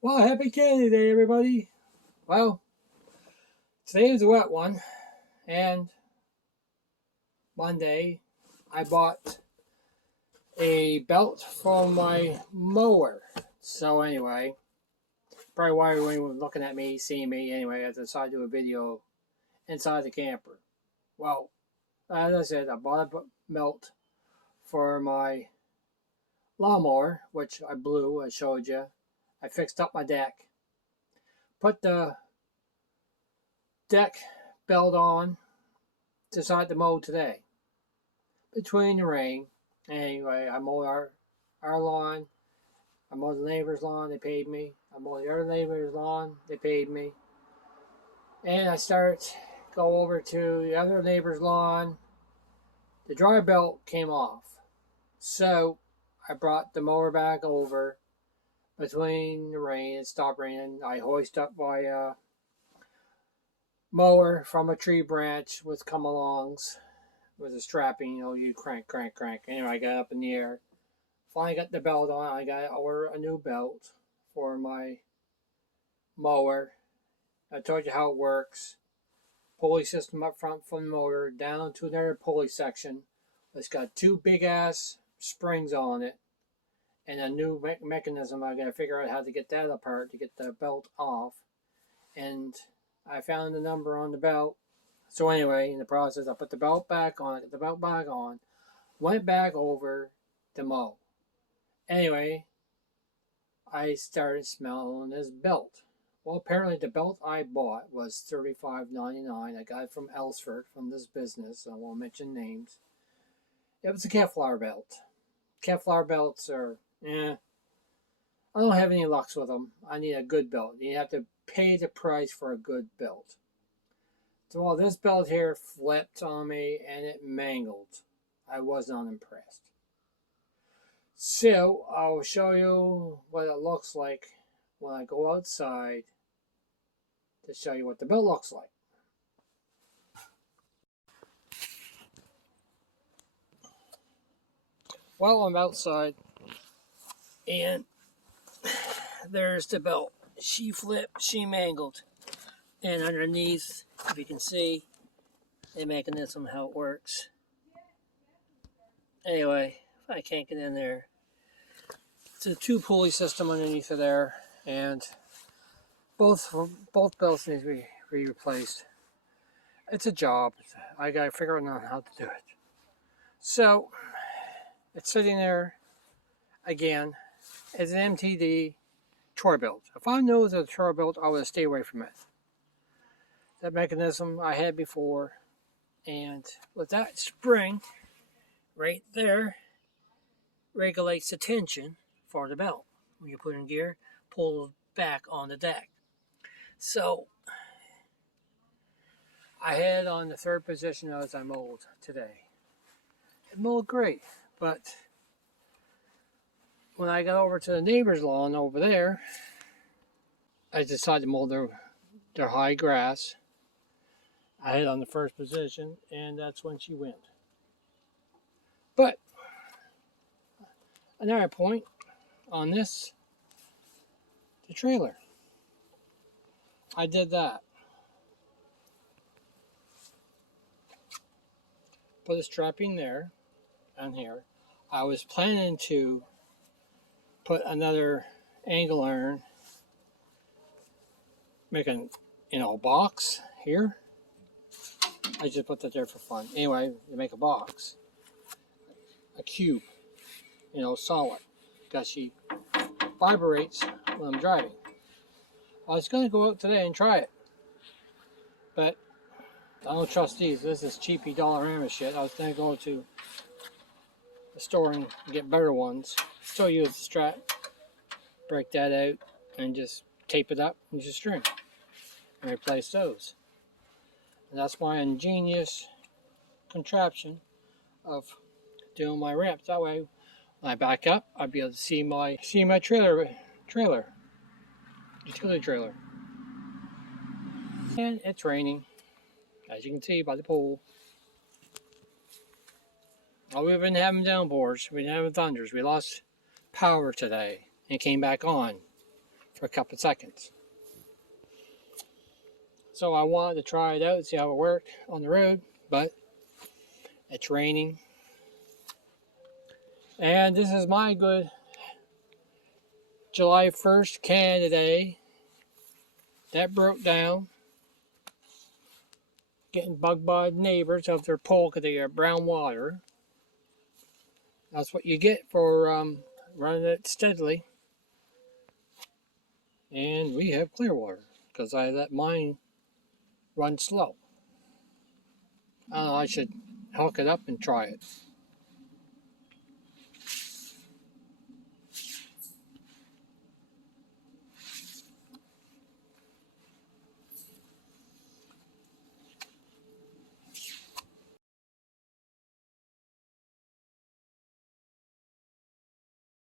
Well, happy Candy Day, everybody. Well, today is a wet one, and Monday I bought a belt for my mower. So anyway, probably why everyone was looking at me, seeing me anyway, I decided to do a video inside the camper. Well, as I said, I bought a belt for my lawnmower, which I showed you. I fixed up my deck, put the deck belt on, decided to mow today. Between the rain. Anyway, I mowed our lawn. I mowed the neighbor's lawn. They paid me. I mowed the other neighbor's lawn. They paid me. And I go over to the other neighbor's lawn. The dry belt came off. So I brought the mower back over between the rain. It stopped raining. I hoisted up my mower from a tree branch with come-alongs with a strapping. You crank, crank, crank. Anyway, I got up in the air. Finally got the belt on. I got to order a new belt for my mower. I told you how it works. Pulley system up front from the motor down to another pulley section. It's got two big ass springs on it and a new mechanism. I got to figure out how to get that apart to get the belt off. And I found the number on the belt. So anyway, in the process, I put the belt back on, got the belt back on, went back over to mow. Anyway, I started smelling this belt. Well, apparently the belt I bought was $35.99. I got it from Ellsford, from this business. I won't mention names. It was a Kevlar belt. Kevlar belts are, I don't have any lucks with them. I need a good belt. You have to pay the price for a good belt. So well, this belt here flipped on me and it mangled. I was not impressed. So I'll show you what it looks like when I go outside to show you what the belt looks like. Well, I'm outside and there's the belt. She flipped, she mangled. And underneath, if you can see, the mechanism, how it works. Anyway, if I can't get in there, it's a two pulley system underneath of there, and both belts need to be replaced. It's a job. I gotta figure out how to do it. So it's sitting there again. It's an MTD tour belt. If I knew it was a tour belt, I would stay away from it. That mechanism I had before, and with that spring right there, regulates the tension for the belt. When you put it in gear, pull it back on the deck. So I had on the third position as I mowed today. It mowed great, but when I got over to the neighbor's lawn over there, I decided to mow their high grass. I had on the first position, and that's when she went. But another point on this, the trailer. I did that. Put a strapping there, on here. I was planning to put another angle iron, make a box here. I just put that there for fun. Anyway, you make a box, a cube, solid, because she vibrates when I'm driving. I was going to go out today and try it, but I don't trust these. This is cheapy Dollarama shit. I was going to go to the store and get better ones. Still use the strap, break that out, and just tape it up and use a string and replace those. And that's my ingenious contraption of doing my ramps. That way, when I back up, I'll be able to see my trailer, utility trailer. And it's raining, as you can see by the pool. Oh, we've been having downpours. We've been having thunders. We lost power today and came back on for a couple of seconds. So I wanted to try it out, see how it worked on the road, but it's raining. And this is my good July 1st Canada Day. That broke down. Getting bugged by neighbors of their pool because they got brown water. That's what you get for running it steadily. And we have clear water because I let mine run slow. I don't know, I should hook it up and try it.